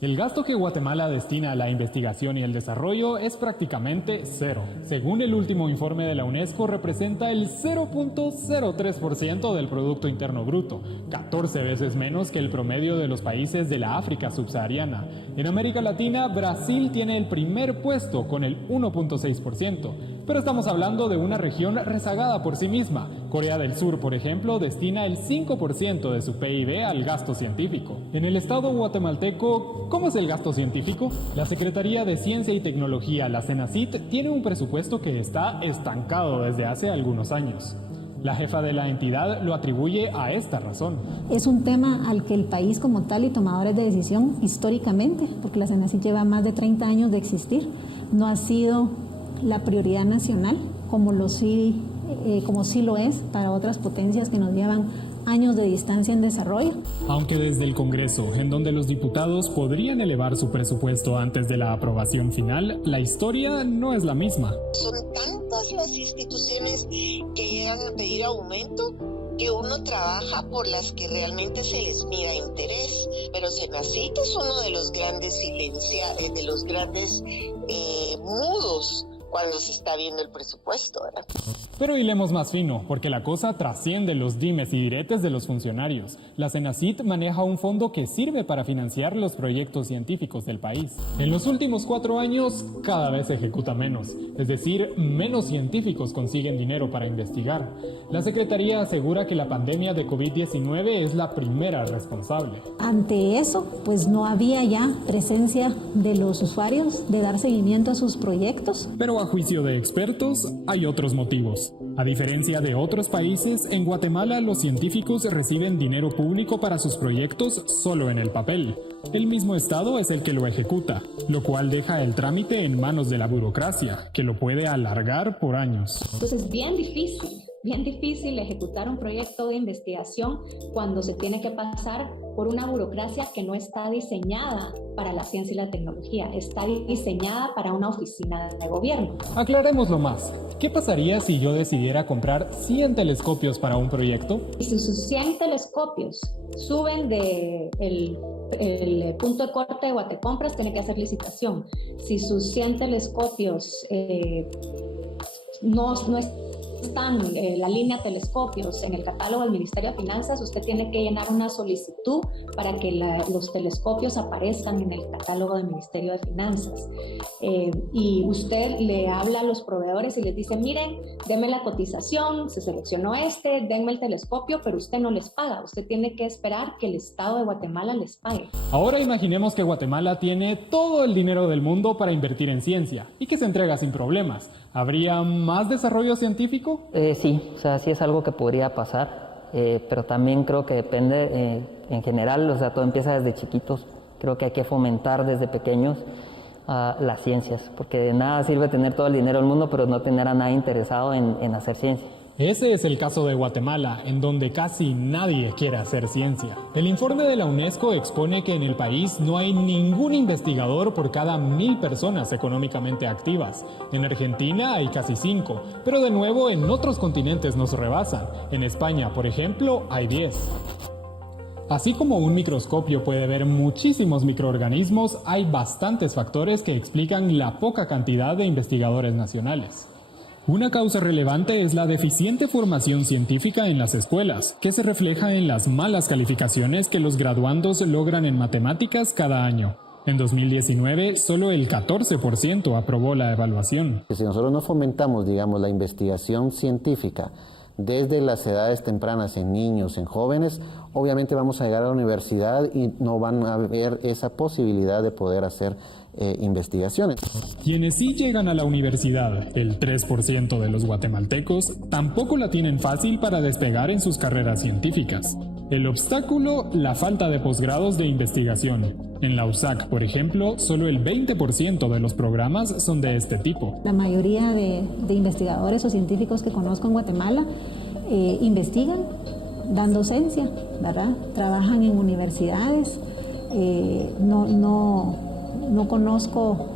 El gasto que Guatemala destina a la investigación y el desarrollo es prácticamente cero. Según el último informe de la UNESCO, representa el 0.03% del Producto Interno Bruto, 14 veces menos que el promedio de los países de la África subsahariana. En América Latina, Brasil tiene el primer puesto con el 1.6%, pero estamos hablando de una región rezagada por sí misma. Corea del Sur, por ejemplo, destina el 5% de su PIB al gasto científico. En el estado guatemalteco, ¿cómo es el gasto científico? La Secretaría de Ciencia y Tecnología, la CENACYT, tiene un presupuesto que está estancado desde hace algunos años. La jefa de la entidad lo atribuye a esta razón. Es un tema al que el país como tal y tomadores de decisión históricamente, porque la CENACYT lleva más de 30 años de existir, no ha sido la prioridad nacional como sí lo es para otras potencias que nos llevan años de distancia en desarrollo. Aunque desde el Congreso, en donde los diputados podrían elevar su presupuesto antes de la aprobación final, la historia no es la misma. Son tantas las instituciones que llegan a pedir aumento que uno trabaja por las que realmente se les mira interés, pero CENACYT es uno de los grandes de los grandes mudos cuando se está viendo el presupuesto, ¿verdad? Pero hilemos más fino, porque la cosa trasciende los dimes y diretes de los funcionarios. La CENACYT maneja un fondo que sirve para financiar los proyectos científicos del país. En los últimos 4 años, cada vez se ejecuta menos, es decir, menos científicos consiguen dinero para investigar. La Secretaría asegura que la pandemia de COVID-19 es la primera responsable. Ante eso, pues no había ya presencia de los usuarios de dar seguimiento a sus proyectos. Pero a juicio de expertos, hay otros motivos. A diferencia de otros países, en Guatemala los científicos reciben dinero público para sus proyectos solo en el papel. El mismo Estado es el que lo ejecuta, lo cual deja el trámite en manos de la burocracia, que lo puede alargar por años. Entonces es bien difícil ejecutar un proyecto de investigación cuando se tiene que pasar por una burocracia que no está diseñada para la ciencia y la tecnología, está diseñada para una oficina de gobierno. Aclarémoslo más. ¿Qué pasaría si yo decidiera comprar 100 telescopios para un proyecto? Y si sus 100 telescopios suben el punto de corte de Guatecompras, tiene que hacer licitación. Si sus 100 telescopios no están la línea telescopios en el catálogo del Ministerio de Finanzas, usted tiene que llenar una solicitud para que los telescopios aparezcan en el catálogo del Ministerio de Finanzas. Y usted le habla a los proveedores y les dice, miren, denme la cotización, se seleccionó denme el telescopio, pero usted no les paga. Usted tiene que esperar que el Estado de Guatemala les pague. Ahora imaginemos que Guatemala tiene todo el dinero del mundo para invertir en ciencia y que se entrega sin problemas. ¿Habría más desarrollo científico? Sí, o sea, sí es algo que podría pasar, pero también creo que depende, en general, o sea, todo empieza desde chiquitos. Creo que hay que fomentar desde pequeños las ciencias, porque de nada sirve tener todo el dinero del mundo, pero no tener a nadie interesado en hacer ciencia. Ese es el caso de Guatemala, en donde casi nadie quiere hacer ciencia. El informe de la UNESCO expone que en el país no hay ningún investigador por cada 1000 personas económicamente activas. En Argentina hay casi 5, pero de nuevo en otros continentes nos rebasan. En España, por ejemplo, hay 10. Así como un microscopio puede ver muchísimos microorganismos, hay bastantes factores que explican la poca cantidad de investigadores nacionales. Una causa relevante es la deficiente formación científica en las escuelas, que se refleja en las malas calificaciones que los graduandos logran en matemáticas cada año. En 2019, solo el 14% aprobó la evaluación. Si nosotros no fomentamos, digamos, la investigación científica desde las edades tempranas en niños, en jóvenes, obviamente vamos a llegar a la universidad y no van a ver esa posibilidad de poder hacer investigaciones. Quienes sí llegan a la universidad, el 3% de los guatemaltecos, tampoco la tienen fácil para despegar en sus carreras científicas. El obstáculo, la falta de posgrados de investigación. En la USAC, por ejemplo, solo el 20% de los programas son de este tipo. La mayoría de investigadores o científicos que conozco en Guatemala investigan, dan docencia, ¿verdad? Trabajan en universidades, no conozco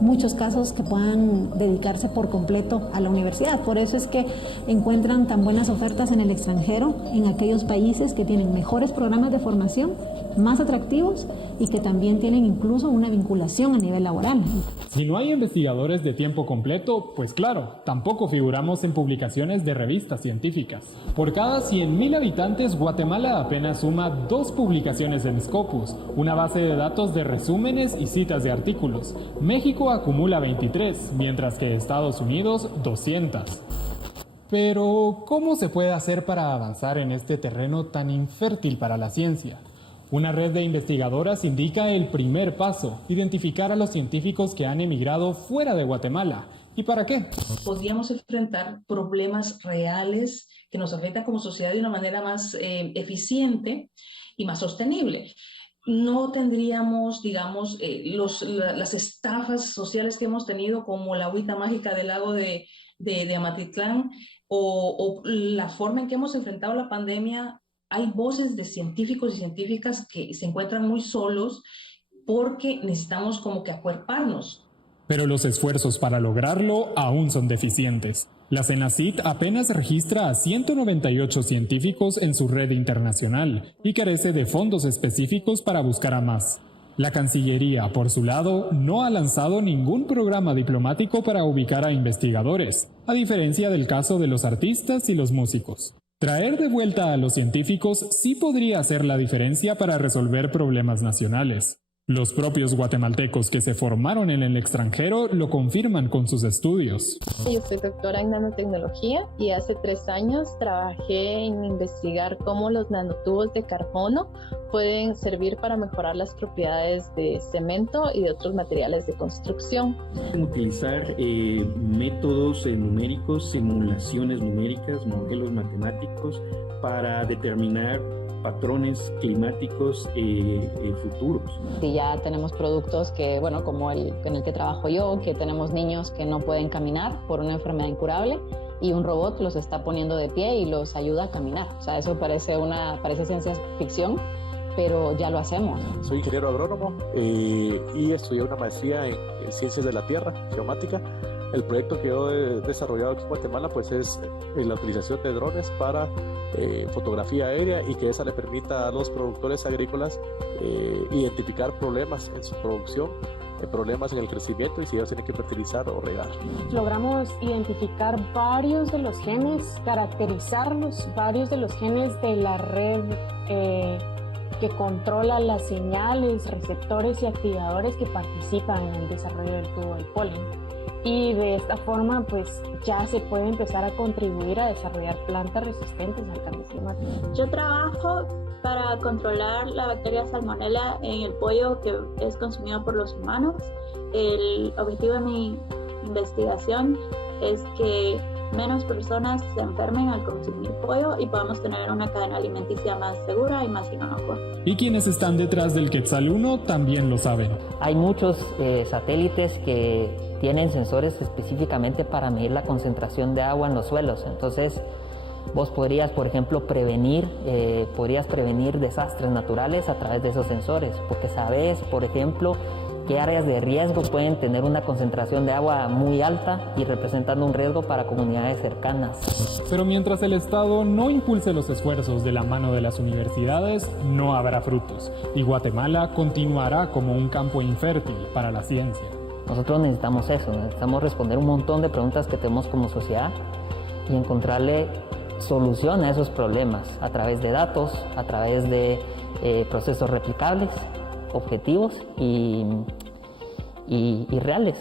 muchos casos que puedan dedicarse por completo a la universidad. Por eso es que encuentran tan buenas ofertas en el extranjero, en aquellos países que tienen mejores programas de formación, más atractivos y que también tienen incluso una vinculación a nivel laboral. Si no hay investigadores de tiempo completo, pues claro, tampoco figuramos en publicaciones de revistas científicas. Por cada 100.000 habitantes, Guatemala apenas suma 2 publicaciones en Scopus, una base de datos de resúmenes y citas de artículos. México acumula 23, mientras que Estados Unidos 200. Pero, ¿cómo se puede hacer para avanzar en este terreno tan infértil para la ciencia? Una red de investigadoras indica el primer paso, identificar a los científicos que han emigrado fuera de Guatemala. ¿Y para qué? Podríamos enfrentar problemas reales que nos afectan como sociedad de una manera más eficiente y más sostenible. No tendríamos, digamos, las estafas sociales que hemos tenido, como la agüita mágica del lago de Amatitlán, o la forma en que hemos enfrentado la pandemia. Hay voces de científicos y científicas que se encuentran muy solos porque necesitamos como que acuerparnos. Pero los esfuerzos para lograrlo aún son deficientes. La CENACYT apenas registra a 198 científicos en su red internacional y carece de fondos específicos para buscar a más. La Cancillería, por su lado, no ha lanzado ningún programa diplomático para ubicar a investigadores, a diferencia del caso de los artistas y los músicos. Traer de vuelta a los científicos sí podría hacer la diferencia para resolver problemas nacionales. Los propios guatemaltecos que se formaron en el extranjero lo confirman con sus estudios. Yo soy doctora en nanotecnología y hace 3 años trabajé en investigar cómo los nanotubos de carbono pueden servir para mejorar las propiedades de cemento y de otros materiales de construcción. Utilizar métodos numéricos, simulaciones numéricas, modelos matemáticos para determinar patrones climáticos futuros. Y ya tenemos productos que, bueno, como en el que trabajo yo, que tenemos niños que no pueden caminar por una enfermedad incurable y un robot los está poniendo de pie y los ayuda a caminar. O sea, eso parece ciencia ficción, pero ya lo hacemos. Soy ingeniero agrónomo y estudié una maestría en ciencias de la tierra, geomática. El proyecto que yo he desarrollado aquí en Guatemala pues es la utilización de drones para fotografía aérea y que esa le permita a los productores agrícolas identificar problemas en su producción problemas en el crecimiento y si ellas tienen que fertilizar o regar. Logramos identificar varios de los genes, caracterizarlos, varios de los genes de la red que controla las señales, receptores y activadores que participan en el desarrollo del tubo del polen. Y de esta forma, pues ya se puede empezar a contribuir a desarrollar plantas resistentes al cambio climático. Yo trabajo para controlar la bacteria Salmonella en el pollo que es consumido por los humanos. El objetivo de mi investigación es que menos personas se enfermen al consumir pollo y podamos tener una cadena alimenticia más segura y más inocua. Y quienes están detrás del Quetzal 1 también lo saben. Hay muchos satélites que tienen sensores específicamente para medir la concentración de agua en los suelos. Entonces, vos podrías, por ejemplo, prevenir desastres naturales a través de esos sensores, porque sabes, por ejemplo, qué áreas de riesgo pueden tener una concentración de agua muy alta y representando un riesgo para comunidades cercanas. Pero mientras el Estado no impulse los esfuerzos de la mano de las universidades, no habrá frutos, y Guatemala continuará como un campo infértil para la ciencia. Nosotros necesitamos eso, necesitamos responder un montón de preguntas que tenemos como sociedad y encontrarle solución a esos problemas a través de datos, a través de procesos replicables, objetivos y reales.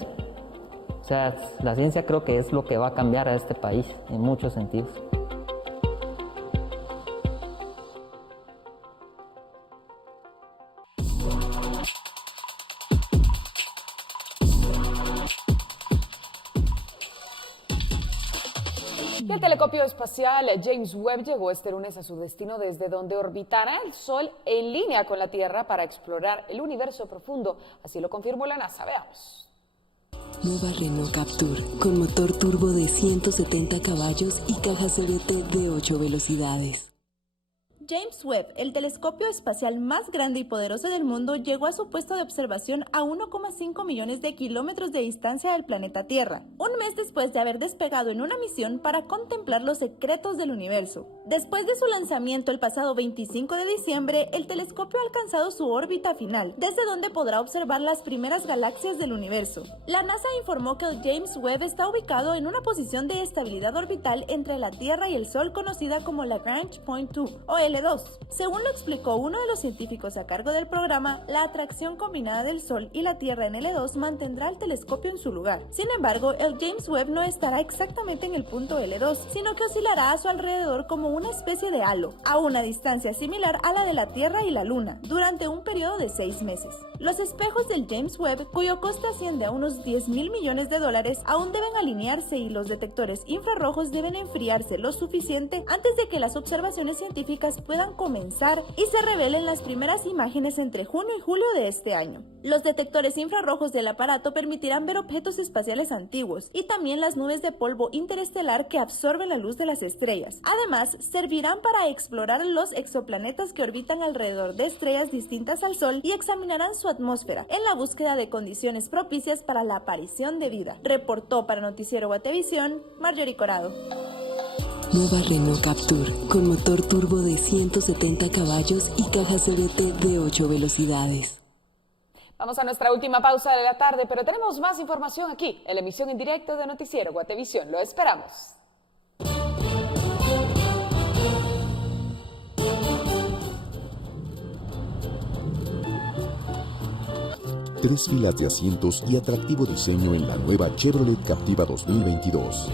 O sea, la ciencia creo que es lo que va a cambiar a este país en muchos sentidos. El telescopio espacial James Webb llegó este lunes a su destino, desde donde orbitará el Sol en línea con la Tierra para explorar el universo profundo. Así lo confirmó la NASA. Veamos. Nueva Renault Captur, con motor turbo de 170 caballos y caja CVT de 8 velocidades. James Webb, el telescopio espacial más grande y poderoso del mundo, llegó a su puesto de observación a 1,5 millones de kilómetros de distancia del planeta Tierra, un mes después de haber despegado en una misión para contemplar los secretos del universo. Después de su lanzamiento el pasado 25 de diciembre, el telescopio ha alcanzado su órbita final, desde donde podrá observar las primeras galaxias del universo. La NASA informó que el James Webb está ubicado en una posición de estabilidad orbital entre la Tierra y el Sol, conocida como Lagrange Point 2, o L2. Según lo explicó uno de los científicos a cargo del programa, la atracción combinada del Sol y la Tierra en L2 mantendrá el telescopio en su lugar. Sin embargo, el James Webb no estará exactamente en el punto L2, sino que oscilará a su alrededor como una especie de halo, a una distancia similar a la de la Tierra y la Luna, durante un periodo de 6 meses. Los espejos del James Webb, cuyo coste asciende a unos $10,000 millones, aún deben alinearse y los detectores infrarrojos deben enfriarse lo suficiente antes de que las observaciones científicas puedan comenzar y se revelen las primeras imágenes entre junio y julio de este año. Los detectores infrarrojos del aparato permitirán ver objetos espaciales antiguos y también las nubes de polvo interestelar que absorben la luz de las estrellas. Además, servirán para explorar los exoplanetas que orbitan alrededor de estrellas distintas al Sol y examinarán su atmósfera en la búsqueda de condiciones propicias para la aparición de vida. Reportó para Noticiero Guatevisión, Marjorie Corado. Nueva Renault Captur, con motor turbo de 170 caballos y caja CVT de 8 velocidades. Vamos a nuestra última pausa de la tarde, pero tenemos más información aquí, en la emisión en directo de Noticiero Guatevisión. Lo esperamos. Tres filas de asientos y atractivo diseño en la nueva Chevrolet Captiva 2022.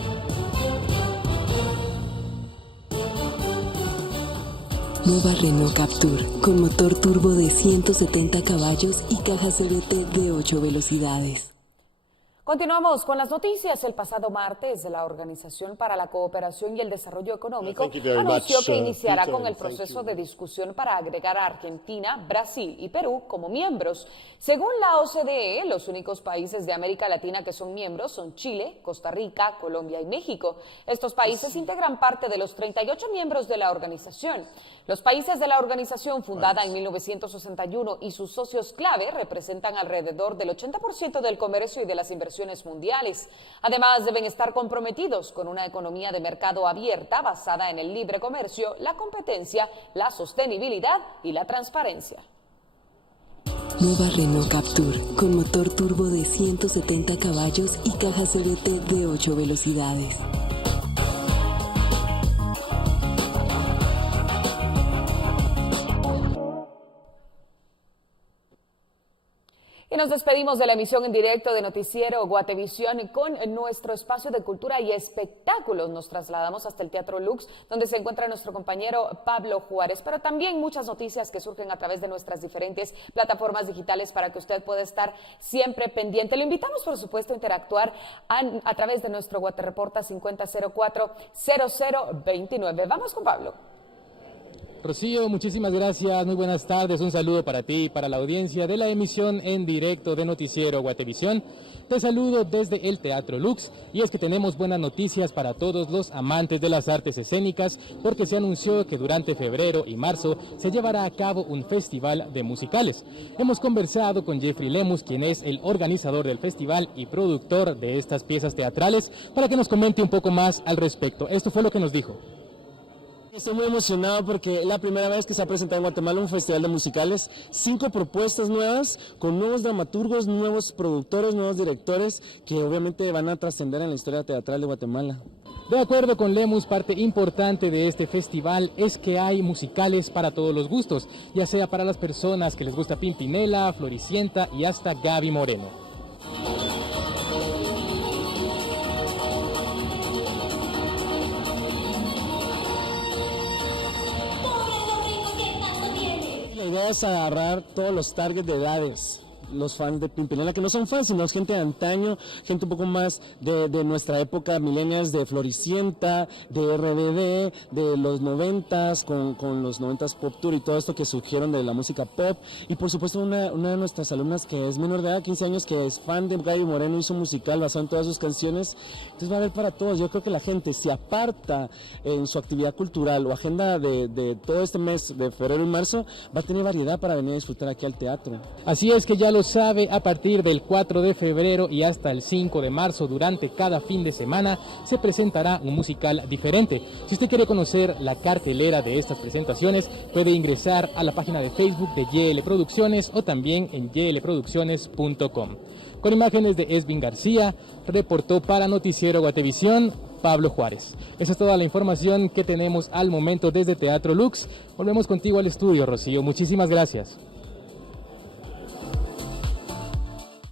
Nueva Renault Captur, con motor turbo de 170 caballos y caja CVT de 8 velocidades. Continuamos con las noticias. El pasado martes, la Organización para la Cooperación y el Desarrollo Económico anunció que iniciará con el proceso de discusión para agregar a Argentina, Brasil y Perú como miembros. Según la OCDE, los únicos países de América Latina que son miembros son Chile, Costa Rica, Colombia y México. Estos países integran parte de los 38 miembros de la organización. Los países de la organización, fundada en 1961, y sus socios clave representan alrededor del 80% del comercio y de las inversiones mundiales. Además, deben estar comprometidos con una economía de mercado abierta basada en el libre comercio, la competencia, la sostenibilidad y la transparencia. Nueva Renault Captur, con motor turbo de 170 caballos y caja CVT de 8 velocidades. Y nos despedimos de la emisión en directo de Noticiero Guatevisión con nuestro espacio de cultura y espectáculos. Nos trasladamos hasta el Teatro Lux, donde se encuentra nuestro compañero Pablo Juárez, pero también muchas noticias que surgen a través de nuestras diferentes plataformas digitales para que usted pueda estar siempre pendiente. Lo invitamos, por supuesto, a interactuar a través de nuestro Guatereporta 5004-0029. Vamos con Pablo. Rocío, muchísimas gracias, muy buenas tardes, un saludo para ti y para la audiencia de la emisión en directo de Noticiero Guatevisión. Te saludo desde el Teatro Lux y es que tenemos buenas noticias para todos los amantes de las artes escénicas porque se anunció que durante febrero y marzo se llevará a cabo un festival de musicales. Hemos conversado con Jeffrey Lemus, quien es el organizador del festival y productor de estas piezas teatrales, para que nos comente un poco más al respecto. Esto fue lo que nos dijo. Estoy muy emocionado porque es la primera vez que se ha presentado en Guatemala un festival de musicales, 5 propuestas nuevas, con nuevos dramaturgos, nuevos productores, nuevos directores, que obviamente van a trascender en la historia teatral de Guatemala. De acuerdo con Lemus, parte importante de este festival es que hay musicales para todos los gustos, ya sea para las personas que les gusta Pimpinela, Floricienta y hasta Gaby Moreno. La idea es agarrar todos los targets de edades, los fans de Pimpinela, que no son fans, sino gente de antaño, gente un poco más de nuestra época, millennials, de Floricienta, de RBD, de los 90s, con los 90s Pop Tour y todo esto que surgieron de la música pop, y por supuesto una de nuestras alumnas que es menor de edad, 15 años, que es fan de Gaby Moreno, hizo un musical basado en todas sus canciones. Entonces va a haber para todos. Yo creo que la gente, si aparta en su actividad cultural o agenda de todo este mes de febrero y marzo, va a tener variedad para venir a disfrutar aquí al teatro. Así es que ya lo sabe, a partir del 4 de febrero y hasta el 5 de marzo, durante cada fin de semana, se presentará un musical diferente. Si usted quiere conocer la cartelera de estas presentaciones, puede ingresar a la página de Facebook de YL Producciones o también en ylproducciones.com. Con imágenes de Esvin García, reportó para Noticiero Guatevisión, Pablo Juárez. Esa es toda la información que tenemos al momento desde Teatro Lux. Volvemos contigo al estudio, Rocío. Muchísimas gracias.